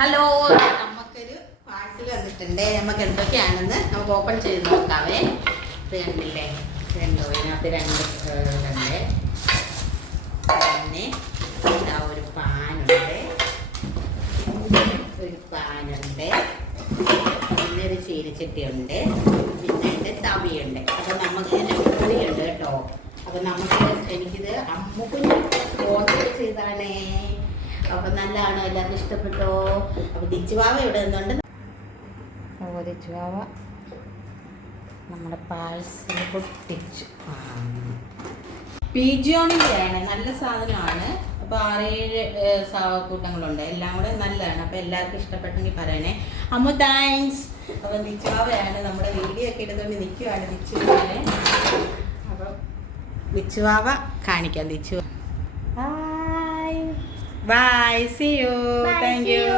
Hello, നമുക്കൊരു parcel വന്നിട്ടുണ്ട്. നമുക്ക് എന്തൊക്കെയാണെന്ന് നമുക്ക് ഓപ്പൺ ചെയ്ത് നോക്കാവേ. ഇത് കണ്ടില്ലേ, രണ്ടോ ഇതിനകത്ത് രണ്ട് ഉണ്ട്. പിന്നെ ഇതാ ഒരു പാനുണ്ട്, പിന്നെ ഒരു ചീരച്ചട്ടിയുണ്ട്, പിന്നെ ഇത് തവിയുണ്ട്. അപ്പം നമുക്ക് പൊടിയുണ്ട് കേട്ടോ. അപ്പം എനിക്കിത് അമ്മുക്കുഞ്ഞ് സ്പോൺസർ ചെയ്താണേ. അപ്പം നല്ലതാണോ, എല്ലാവർക്കും ഇഷ്ടപ്പെട്ടോ? അപ്പം ദിച്ചുവാവ ഇവിടെ നിന്നുണ്ട്. അപ്പോൾ ദിച്ചുവാവ നമ്മുടെ പാഴ്സൽ പൊട്ടിച്ചു. പിജിയോണിൻ്റെയാണ്, നല്ല സാധനമാണ്. അപ്പോൾ 6-7 കൂട്ടങ്ങളുണ്ട്, എല്ലാം കൂടെ നല്ലതാണ്. അപ്പോൾ എല്ലാവർക്കും ഇഷ്ടപ്പെട്ടെങ്കിൽ പറയണേ. അമ്മു താങ്ക്സ്. അപ്പം ദിച്ചുവാവയാണ് നമ്മുടെ വീഡിയോ ഒക്കെ എടുത്തുകൊണ്ട് നിൽക്കുവാണ് ദിച്ചുവാവെ. അപ്പം ദിച്ചുവാവ കാണിക്കാം. ദിച്ചു bye, see you, thank U.